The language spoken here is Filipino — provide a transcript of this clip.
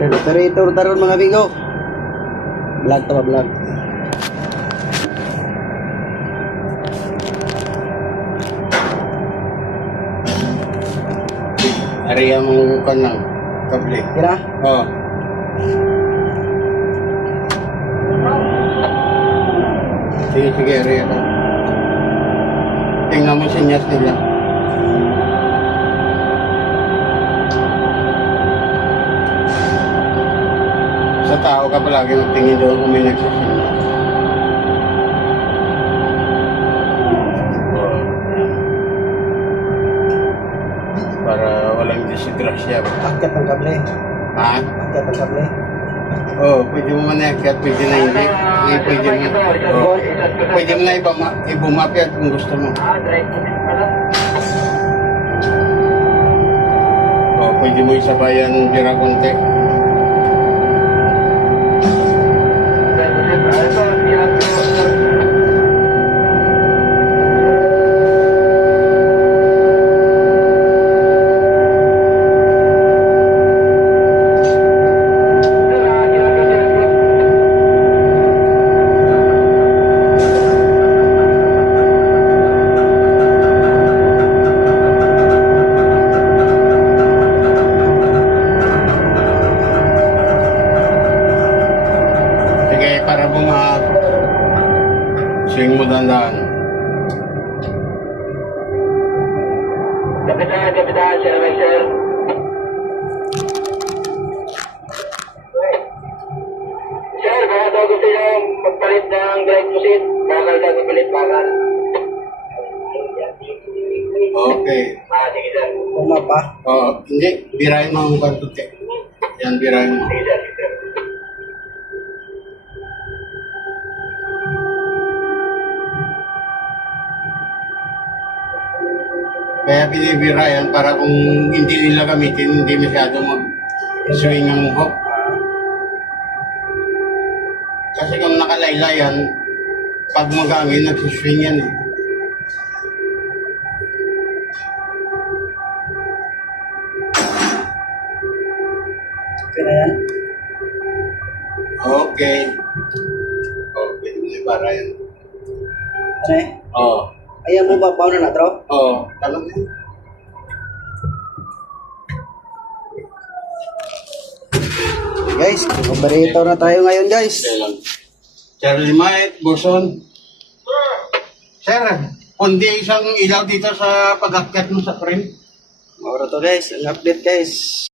Operator taron mga amigo. Vlog to ba vlog? Area mo ka ng kable. Kira? Oo. Sige, sige, area ka. Tingnan mo sinyas nila. Sa tao ka palagi magtingin doon kung may nagsisinyas. Para walang disgrasya. Akyat ng kable. Ha? Akyat ng kable. Oo, pwede mo man iakyat, pwede na hindi. Hindi pwede mo. Oo. Pwede mo na ibumapyat kung gusto mo. Oo, pwede mo isabayan ng bira konti. Sige, para bumahat. Swing mo dandan. Kapitan, sir, sir. Sir, baka daw gusto nyo magpalit ng drive mo seat. Bakal daw magpalit, bakal. Okay. Sige, sir. Pumapa. Oo, hindi. Birahin mo ang kwantuti. Yan, birahin mo. Sige, sir. Sige, sir. Kaya binibira yan para kung hindi nila gamitin, hindi masyado mag-swing ang hook. Kasi kung nakalayla yan, pag magangin, nagsiswing yan eh. Okay na yan. Okay. Okay, para yan. Ano eh? Oo. Ayaw mo ba paano na tro? Oo, tanong yan. Guys, operator na tayo ngayon guys. Okay lang. Charlie Mike, Boson. Sir, kundi isang ilaw dito sa pag-akyat mo sa frame. Mauro to guys, ang update guys.